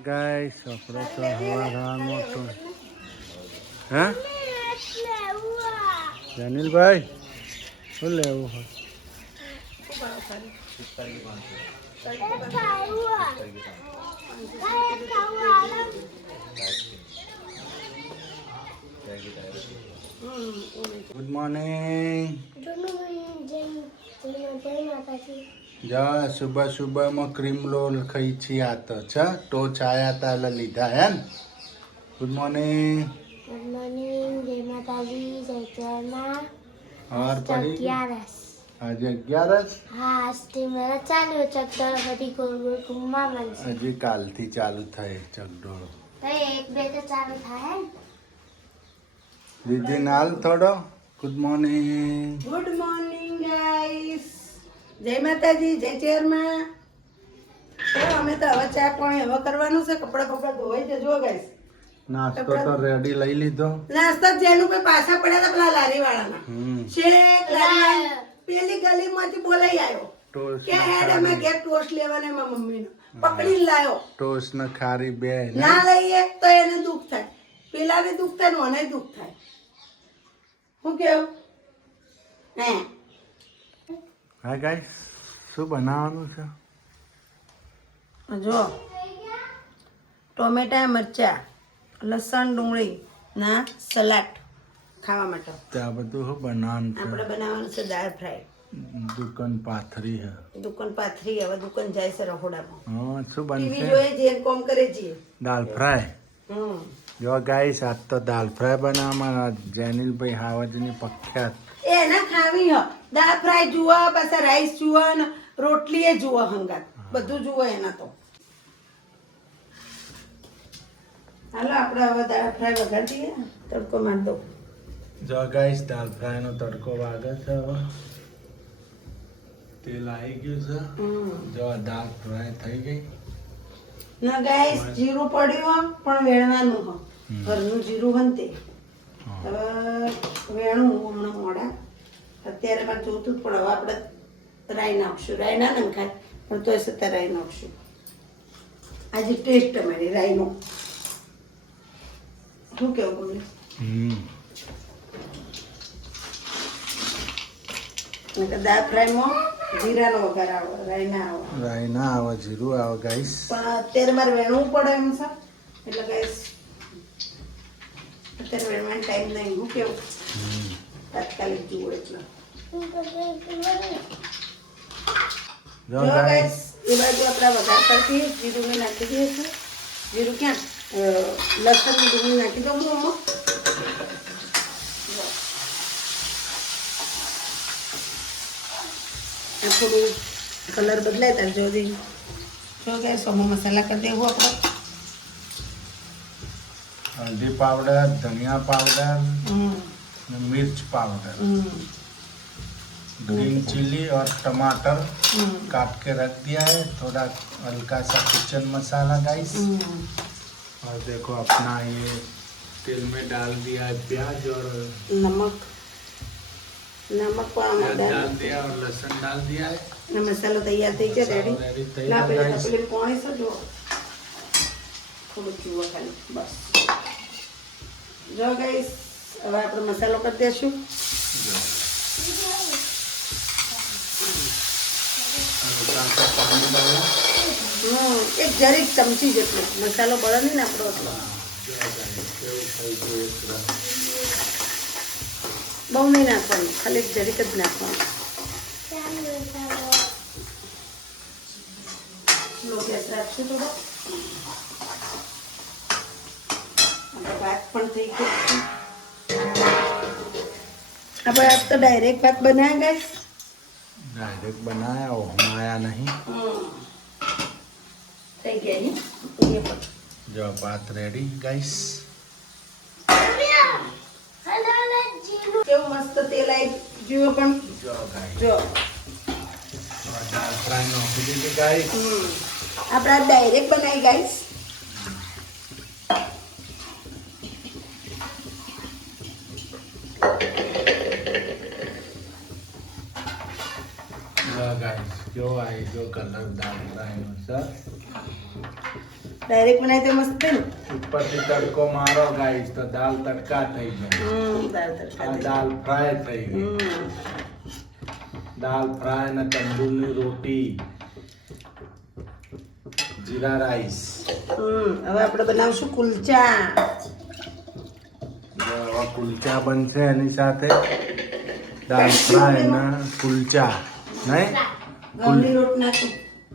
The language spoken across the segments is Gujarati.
ગાઈસ આપણે તો હવારમાં મોટું હા જનીલભાઈ શું લેવું હોય ગુડ મોર્નિંગ જા સુબહ સુબહ માં ક્રીમ રોલ ખાઈ છી આ તો છે ટોચ આયા તા એટલે લીધા હે ને ગુડ મોર્નિંગ जय माता दी जय चरना और पड़ी 11 આજે 11 हाँ आज मेरा चालू चक्कर हरी गोल गोल घुमा मन से હજી કાલથી ચાલુ થાય ચકડોળ तो एक बजे तो चालू था है દીદી નાલ થોડો good morning good morning guys જય માતાજી જય ચેરમાં તો અમે તો હવે ચા પાણી હવે કરવાનું છે કપડા ધોવાઈ જજો ગાઈસ નાસ્તો તો રેડી લઈ લીધો નાસ્તા જેનું કોઈ પાછા પડ્યા હતા પેલા લારી વાળાના હમ શેક લારી પેલી ગલીમાંથી બોલાઈ આવ્યો ટોસ્ટ કે હેડ અમે ઘેર ટોસ્ટ લેવાને મારા મમ્મીનો પકડી લાયો ટોસ્ટ ને ખારી બે ને ના લઈએ તો એને દુઃખ થાય પેલાને દુઃખ થાય ને મને દુઃખ થાય શું કેવું હે હા ગાઈસ શું બનાવવાનું છે જો ટોમેટા મરચા લસણ ડુંગળી ના સલાડ ખાવા માટે ત્યાં બધું શું બનાવવાનું આપણે બનાવવાનું છે દાળ ફ્રાય છે દુકાન પાથરી હે દુકાન પાથરી હવે દુકાન જાય છે રખોડામાં હા શું ટીવી બનશે જોઈએ જે કોમ કરે છે દાલ ફ્રાય હમ જો ગાઈસ આજ તો દાલ ફ્રાય બનાવવાના જેનિલભાઈ હાવજની પ્રખ્યાત એના ખાવી હ દાળ ફ્રાય જુઓ પાછા રાઈસ જુઓ ને રોટલી એ જુઓ હંગાત બધું જુઓ એના તો હાલો આપણે હવે દાળ ફ્રાય વઘાર દઈએ તડકો માર દો જો ગાઈસ દાલ ફ્રાય નો તડકો વાગે છે હવે તેલ આવી ગયું છે જો દાલ ફ્રાય થઈ ગઈ ના ગાઈસ જીરું પડ્યું પણ વેણવાનું હ ઘરનું જીરું હન તે હવે વેણું હમણાં મોડા અત્યારે મારે જોતું જ પણ હવે આપણે રાઈ નાખશું રાઈ ના નખાય પણ તોય છતાં રાઈ નાખશું આજે ટેસ્ટ અમારી રાઈનો શું કેવું તમને દાળ ફ્રાયમાં જીરાનો વઘાર આવે રાઈ ના આવે રાઈ ના આવે જીરું આવે ગાઈસ પણ અત્યારે મારે વેણવું પડે એમ છે એટલે ગાઈસ અત્યારે વેણવાનો ટાઈમ નહીં હું કેવું તાત્કાલિક જુઓ એટલે જો જો ગાઈસ ગાઈસ એ બાજુ આપણા વઘાર પરથી જીરું મેં નાખી દઈએ છે જીરું ક્યાં લસણ ડુંગળી નાખી દઉં હું આમાં આ થોડું કલર બદલાય તાર જો દે જો ગાઈસ સોમો મસાલા કરી દેવું આપણે हल्दी पाउडर धनिया पाउडर मिर्च पाउडर ग्रीन चिली और टमाटर काट के रख दिया है थोड़ा हल्का सा किचन मसाला गाइस और देखो अपना ये तेल में डाल दिया है प्याज और नमक प्याज डाल दिया और लहसुन डाल दिया है ને મસાલો તૈયાર થઈ ગયો रेडी રેડી तैयार ના પેલા गाइस તપેલી પાણી છે જો થોડું જુઓ ખાલી બસ જો ગાઈસ હવે આપણે મસાલો કરી દઈશું पानी डाला એક જરીક ચમચી જેટલો મસાલો બળે નહીં ને આપણો એટલો બહુ નહીં નાખવાનું ખાલી એક જરીક જ નાખવાનું સ્લો ગેસ રાખશું થોડો ભાત પણ થઈ ગયો આપણે આજ તો ડાયરેક્ટ ભાત બનાવ્યા ગાઈસ डायरेक्ट बनाया और हमाया नहीं થઈ ગયા ને એ પણ जो बात रेडी गाइस કેવું મસ્ત તેલ આવી જુઓ પણ जो गाइस જો दाल फ्राई नौकरी दीजिए गाइस આપણે આ ડાયરેક્ટ બનાવી ગાઈસ गाइस जो आई जो कलर दाल फ्राई નો સર ડાયરેક્ટ બનાવી તો મસ્ત થાય ને. ઉપરથી તડકો મારો ગાઈસ તો દાલ તડકા થઈ જાય. દાળ તડકા આ થઈ. દાલ ફ્રાય થઈ ગઈ. દાલ ફ્રાય ને તંદૂરની રોટી, જીરા રાઈસ. હવે આપણે બનાવશું કુલચા. હવે કુલચા બનશે એની સાથે દાલ ફ્રાય ને કુલચા નહીં ઘઉંની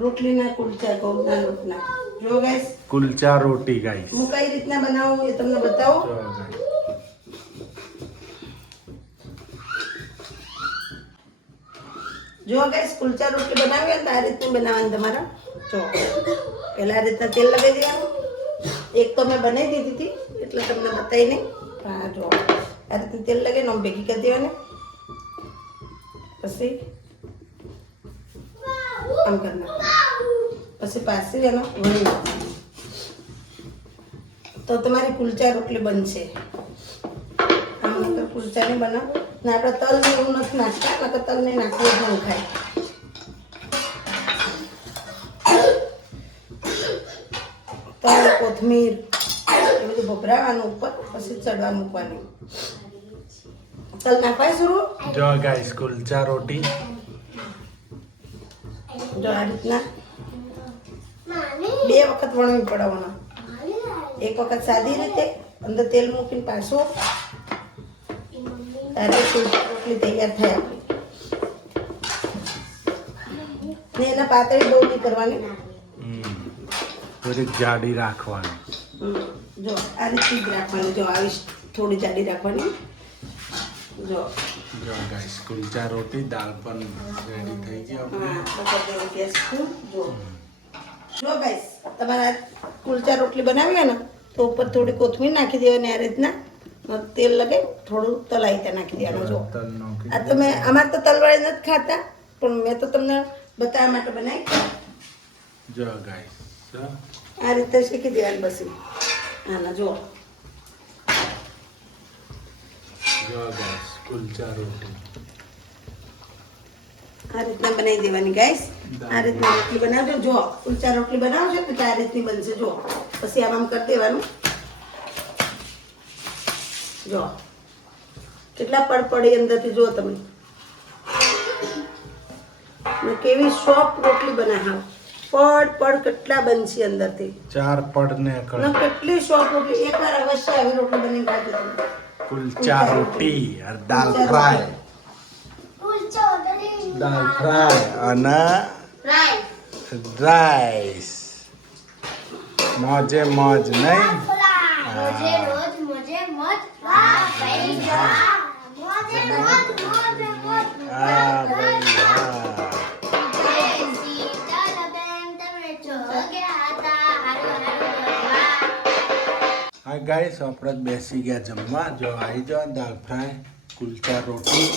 રોટલીના કુલચા, ઘઉંના લોટના. જો ગાઈસ કુલચા રોટી ગાઈસ. હું કઈ રીતના બનાવું એ તમને બતાવું. જો ગાઈસ કુલચા રોટલી બનાવી હોય ને તો આ રીતની બનાવવાની તમારે. જો પહેલા આ રીતના તેલ લગાવી દેવાનું. એક તો મેં બનાવી દીધી હતી એટલે તમને બતાવી નહીં. હા જો આ રીતનું તેલ લગાવીને આમ ભેગી કરી દેવાની. પછી આમ કરી નાખવાનું. પછી પાછી એનો વણી નાખવાનું. તો તમારી કુલચા રોટલી બનશે. આમ નકર કુલચા નહીં બનાવો ને આપણે તલ ને એવું નથી નાખતા, નકર તલ નહીં નાખવું જ ન ખાય. તલ, કોથમીર એ બધું ભભરાવાનું ઉપર, પછી ચડવા મૂકવાનું. તલ નાખવાય શરૂ. જો ગાઈસ કુલચા રોટી. જો આ રીતના 2 વખત વણવી પડવાના. એક વખત સાદી રીતે અંદર તેલ મૂકીને પાછું, ત્યારે કુલચા રોટલી તૈયાર થાય આપણી. ને એના પાતળી બહુ નહીં કરવાની. થોડીક જાડી રાખવાની. જો આ રીતની જ રાખવાની. જો આવી થોડી જાડી રાખવાની. જો ગાઈસ કુલચા રોટી દાળ પણ રેડી થઈ ગઈ આપણે. જો ગાઈસ તમારા કુલચા રોટલી બનાવી હોય ને તો ઉપર થોડી કોથમીર નાખી દેવાની. આ રીતના તેલ લગાવી થોડું તલાઈ ત્યાં નાખી દેવાનું. જો તલ નાખી આ તો મેં અમારે તો તલવાળી નથી ખાતા, પણ મેં તો તમને બતાવવા માટે બનાવી. જો ગાઈસ આ રીતે શીખી દેવાની. પછી આના જો ગાઈસ કુલચા રોટી આ રીતના બનાવી દેવાની ગાઈસ. આ રીતના રોટલી બનાવજો. જો કુલચા રોટલી બનાવજો તો આ રીતની બનશે. જો પછી આમ કરી દેવાનું. જો કેટલા પડ પડી અંદરથી. જો તમે ને કેવી સોફ્ટ રોટલી બનાવી. પડ કેટલા બનશે અંદરથી. 4 પડ ને ને કેટલી સોફ્ટ રોટલી. એકવાર અવશ્ય આવી રોટલી બની ખાજો તમે. કુલચા રોટી और दाल फ्राय અને રાઈસ. મોજે મોજ નહીં. मुझे रोज मुझे मत वाह भाई वाह मुझे रोज रोज मत હા ભાઈ હા. शीतल बेन तमे चो ગયા હતા હારો હારો વાહ. હા ગાઈસ આપણે બેસી ગયા જમવા. જો આવી જાઓ દાલ ફ્રાય, કુલચા રોટી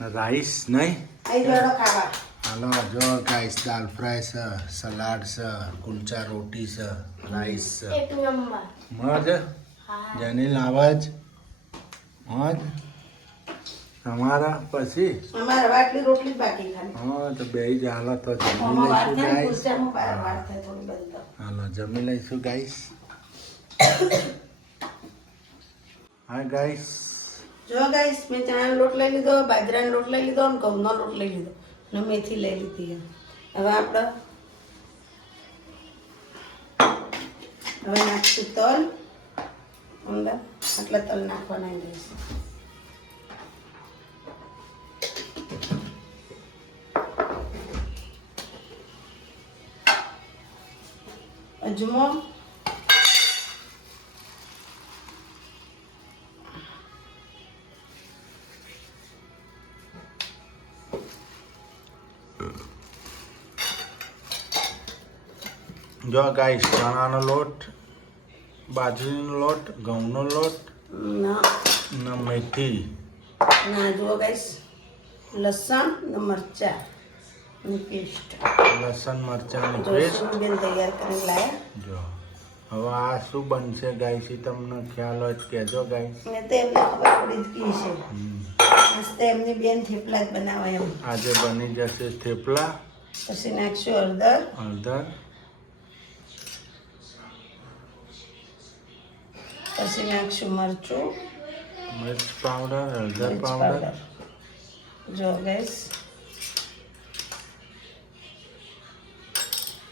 ને રાઈસ નહીં. આઈ જોડો ખાવા. હાલો જો ગાઈસ દાલ ફ્રાય છે, સલાડ છે, કુલચા રોટી છે, રાઈસ છે. એક નંબર. મોજ જેની લાવજ મોજ તમારા. પછી અમારે વાટલી રોટલી જ બાકી ખાલી. હા તો બે જ હાલો તો જમી આમાં વાર લઈશું થાય ને, ગાઈસ. કુલચામાં વાર થાય થોડી બનતા. હાલો જમી લઈશું ગાઈસ. હા ગાઈસ જો ગાઈસ મેં ચણાનો લોટ લઈ લીધો, બાજરાનો લોટ લઈ લીધો અને ઘઉંનો લોટ લઈ લીધો ને મેથી લઈ લીધી. હવે આપણે નાખશું તલ. અંદર આટલા તલ નાખવાના જઈશ. અજમો, જો ગાઈસ ચણાનો લોટ, બાજરીનો લોટ, ઘઉંનો લોટ ના ને મેથી. ના જુઓ ગાઈસ લસણ ને મરચાં ની પેસ્ટ. લસણ મરચાંની પેસ્ટ. બેન તૈયાર કરીને લાયા. જો હવે આ શું બનશે ગાઈસ એ તમને ખ્યાલ હોય તો કહેજો ગાઈસ. મેં તો એમને ખબર પડી જ ગઈ છે. મસ્ત એમની બેન થેપલા જ બનાવે એમ. આજે બની જશે થેપલા. પછી નાખશું હળદર. હળદર પછી નાખશું મરચું, મિર્ચ પાવડર, હળદર મિર્ચ પાવડર. પાવડર. જો ગેસ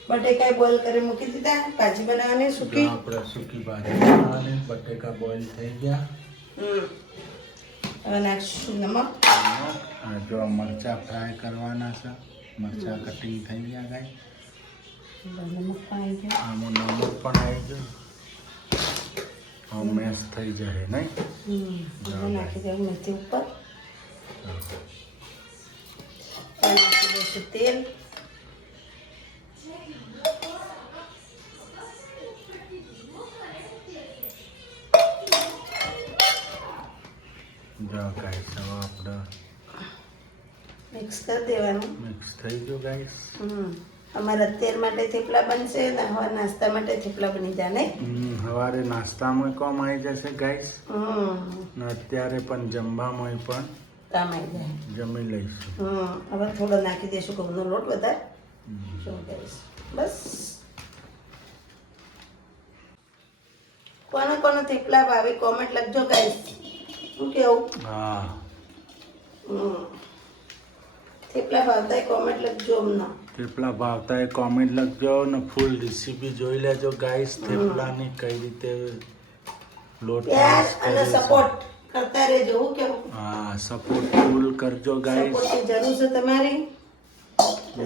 બટેકા બોઇલ કરી મૂકી દીધા, ભાજી બનાવવાની જો સૂકી. આપણે સૂકી ભાજી બનાવવાની. બટેકા બોઇલ થઈ ગયા. હવે નાખશું નમક. આ જો મરચા ફ્રાય કરવાના છે. મરચા કટિંગ થઈ ગયા ગાય. નમક પણ આવી ગયું. આમાં નમક પણ આવી ગયું. હવે મેશ થઈ જાય નહીં. હવે નાખી દેવું મેથી ઉપર. હવે નાખી દઈશું તેલ. જો ગાઈસ હવે આપણે મિક્સ કરી દેવાનું. મિક્સ થઈ ગયું ગાઈસ. અમારા અત્યાર માટે થેપલા બનશે ને હવે નાસ્તા માટે થેપલા બની જાય નહીં. સવારે નાસ્તામાં કોમ આવી જશે ગાઈસ. ને અત્યારે પણ જમવામાં પણ કામ આવી જાય. જમી લઈશું. હવે થોડો નાખી દઈશું ઘઉંનો લોટ વધારે. શું કરીશ બસ. કોને કોને થેપલા ભાવે કોમેન્ટ લખજો ગાઈસ. શું કેવું? હા થેપલા ભાવતા કોમેન્ટ લખજો અમને. થેપલા ભાવતા એ કોમેન્ટ લખજો ને ફૂલ રેસીપી જોઈ લેજો ગાઈસ. થેપલાની કઈ રીતે લોટ પ્યાર મિક્સ અને કરે છે. સપોર્ટ કરતા રહેજો. હું કેવું? હા સપોર્ટ ફૂલ કરજો ગાઈસ. સપોર્ટની જરૂર છે તમારી.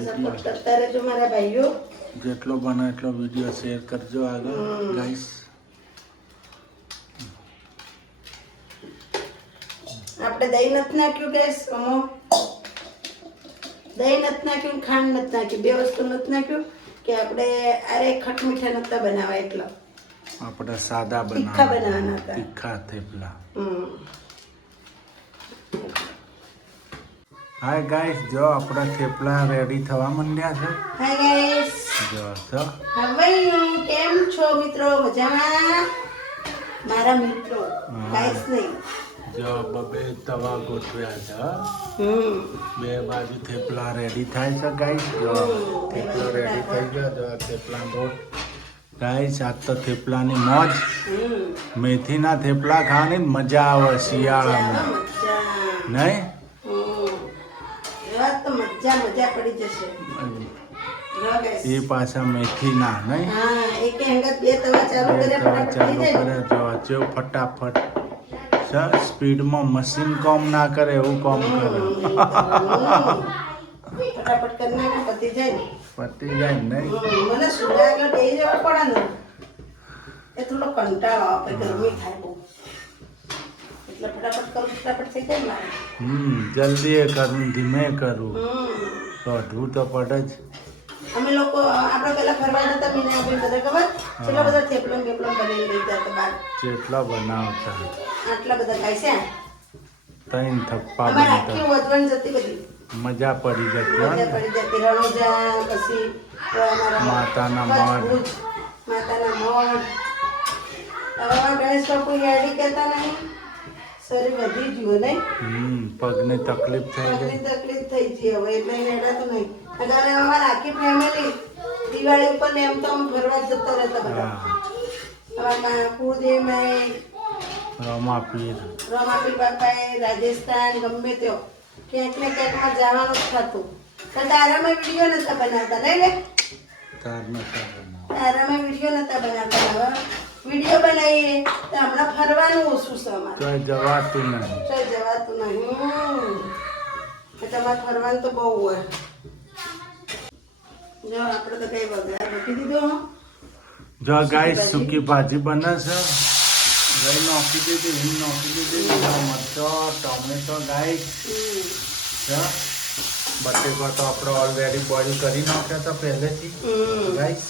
સપોર્ટ કરતા રહેજો મારા ભાઈઓ. જેટલો બને એટલો વિડીયો શેર કરજો આગળ ગાઈસ. આપણે દહીં નથી નાખ્યું ગેસ. દહીં નથી નાખ્યું, ખાંડ નથી નાખ્યું, બે વસ્તુ નથી નાખ્યું કે આપણે અરે ખટ મીઠા નતા બનાવવા એટલો. આપણે સાદા તીખા બનાવવાના હતા. તીખા થેપલા. હમ. હાય ગાઈસ, જો આપણા થેપલા રેડી થવા માંડ્યા છે. હાય ગાઈસ, જો તો હાવ આર યુ? કેમ છો મિત્રો? મજામાં? મારા મિત્રો ગાઈસ નહીં. જો બબે તવા ગોઠવ્યા છે. બે બાજુ થેપલા રેડી થાય છે ગાઈસ. જો થેપલા રેડી થઈ ગયા. જો આ થેપલા રોટ ગાઈસ. આજ તો થેપલાની મોજ. મેથીના થેપલા ખાવાની મજા આવે શિયાળામાં નહીં. એવા તો મજા પડી જશે. જો guys. એ પાછા મેથીના નહીં. હા, એક અંગત બે તવા ચાલુ બે કરે તવા ફટાફટ થઈ ચાલુ જાય. કરે. જો ફટાફટ સ્પીડમાં મશીન કામ ના કરે એવું કામ કરે. ફટાફટ કરી નાખે પતી જાય ને. પતી જાય નહીં. મને સુડા આગળ બેસી જવા પડે ને એ થોડો કંટાળો આવે, ગરમી થાય બહુ એટલે ફટાફટ કરું ફટાફટ થઈ જાય મારે. જલ્દી એ કરું ધીમે કરું તો અઢવું તો પડે જ. અમે લોકો આપણે પેલા ફરવા જતા મીના આપણે બધા ખબર કેટલા બધા થેપલા બેપલા બનાવી લઈ જતા બહાર. જેટલા બનાવતા આટલા બધા ખાય છે. ત્રણ થપ્પા અમારે આખી બનતા વધવાની જતી બધી મજા પડી જતી હો મજા ને. પડી જતી. રણોજા પછી અમારા માતાના મઢ. ભુજ, માતાના મઢ. હવે અમારા ગણેશ બાપુ યાદી કહેતા નહીં. શરીર વધી ગયું નહીં. પગની તકલીફ થઈ ગઈ. પગની તકલીફ થઈ ગઈ હવે એટલે હેડાતું નહીં. અને અમારા આખી ફેમિલી દિવાળી ઉપર ને એમ તો અમે ફરવા જ જતા રહેતા બધા. હા અમારા કુળદેવીમાં રમાપીર. રમાપીર બાપાએ રાજસ્થાન ગમે ત્યો ક્યાંક ને ક્યાંકમાં જવાનું જ થતું. પણ તારામાં વિડીયો નતા બનાવતા નહીં ને. તાર નતા બનાવ. તારામાં વિડીયો નતા બનાવતા. હવે વિડીયો બનાવીએ તો હમણાં ફરવાનું ઓછું છે અમારે. તો જવાતું નહીં. તો જવાતું નહીં. તમારે ફરવાનું તો બહુ હોય. જો આપણે તો કઈ વઘાર મૂકી દીધો. જો ગાઈસ સૂકી ભાજી બને છે. ગઈ નોખી દીધી, હિંગ નોખી દીધી, મરચો ટોમેટો ગાઈસ. બટેકો તો આપણે ઓલરેડી બોઇલ કરી નાખ્યા હતા પહેલેથી ગાઈસ.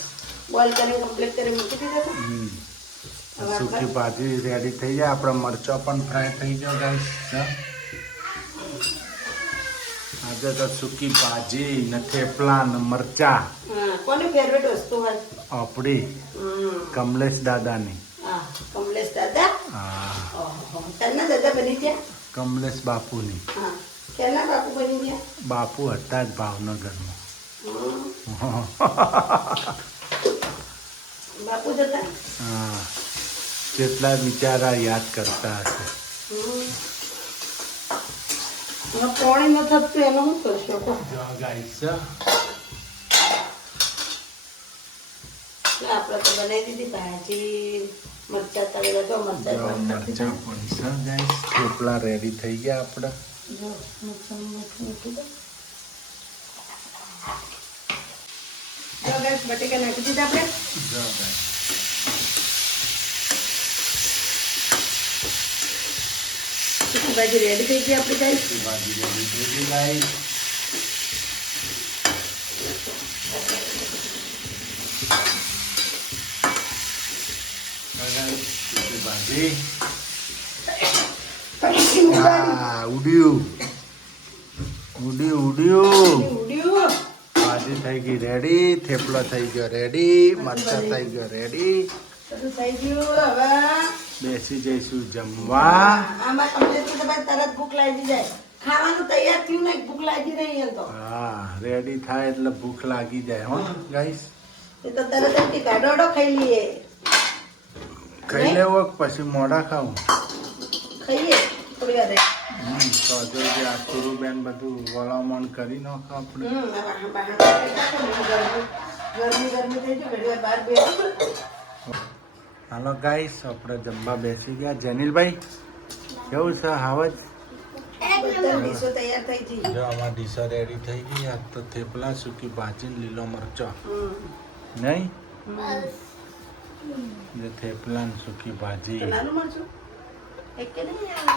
બોઇલ કરીને કમ્પ્લીટ કરી મૂકી દીધા હતા. સૂકી ભાજી રેડી થઈ જાય. આપણે મરચો પણ ફ્રાય થઈ ગયો ગાઈસ. આજે તો સૂકી ભાજી ને થેપલા ને મરચા હા, કોની ફેવરેટ વસ્તુ હોય? આપણી કમલેશ દાદાની. હા, કમલેશ દાદા. હા ઓહો, તરના દાદા બની ગયા? કમલેશ બાપુની. હા, ક્યારના બાપુ બની ગયા? બાપુ હતા જ ભાવનગરમાં. બાપુ જ હતા. હા કેટલા બિચારા યાદ કરતા હશે. પોણી ન થતું એનું શું કરશો કહો? જો ગાઈસ આપણે તો બનાવી દીધી ભાજી, મરચા તળેલા. જો મરચા જો મરચાં પણ છે ગાઈસ. થેપલા રેડી થઈ ગયા આપણા. જો મરચાં મૂકી દો. જો ગાઈસ બટેકા નાખી દીધા આપણે. જો ગાઈસ ભાજી રેડી થઈ ગઈ આપણી ગાઈસ. ભાજી રેડી થઈ ગઈ ગાઈસ. ભાજી ઉડ્યું ભાજી થઈ ગઈ રેડી. થેપલો થઈ ગયો રેડી. મરચા થઈ ગયો રેડી. બધું થઈ ગયું. હવે બેસી જઈશું જમવા. આમાં તમને તો ભાઈ તરત ભૂખ લાગી જાય. ખાવાનું તૈયાર થયું ને ભૂખ લાગી રહી એમ તો. હા રેડી થાય એટલે ભૂખ લાગી જાય હો ગાઈસ. એ તો તરત જ કે ગાડોડો ખાઈ લઈએ. ખાઈ લેવો કે પછી મોડા ખાવું. ખાઈએ થોડી વાર. તો જો જે આ સુરુબેન બધું વળામણ કરી નાખો આપણે. ગરમી ગરમી થઈ જાય ઘડી વાર બહાર બેસું. હાલો ગાઈસ આપણે જમવા બેસી ગયા. જનીલભાઈ કેવું છે હાવજ? બધા ડીશો તૈયાર થઈ ગઈ. જો આમાં ડીશો રેડી થઈ ગઈ. આ તો થેપલા, સૂકી ભાજી, લીલો મરચો નહીં. જે થેપલા ને સૂકી ભાજી. તો નાનું મરચું એક કે નહીં.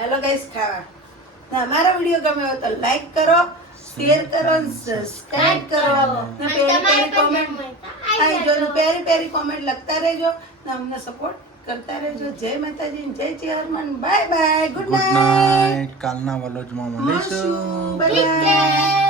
હેલો ગાઈસ ખાવા. તો અમારો વિડીયો ગમે હોય તો લાઈક કરો, શેર કરો, સબસ્ક્રાઇબ કરો. ને પેરી પેરી કોમેન્ટ લખતા રહેજો. ને અમને સપોર્ટ કરતા રહેજો. જય માતાજી, જય chairman. Bye bye, good good night. Night. કાલના વલોજમાં મળીશું. Bye bye.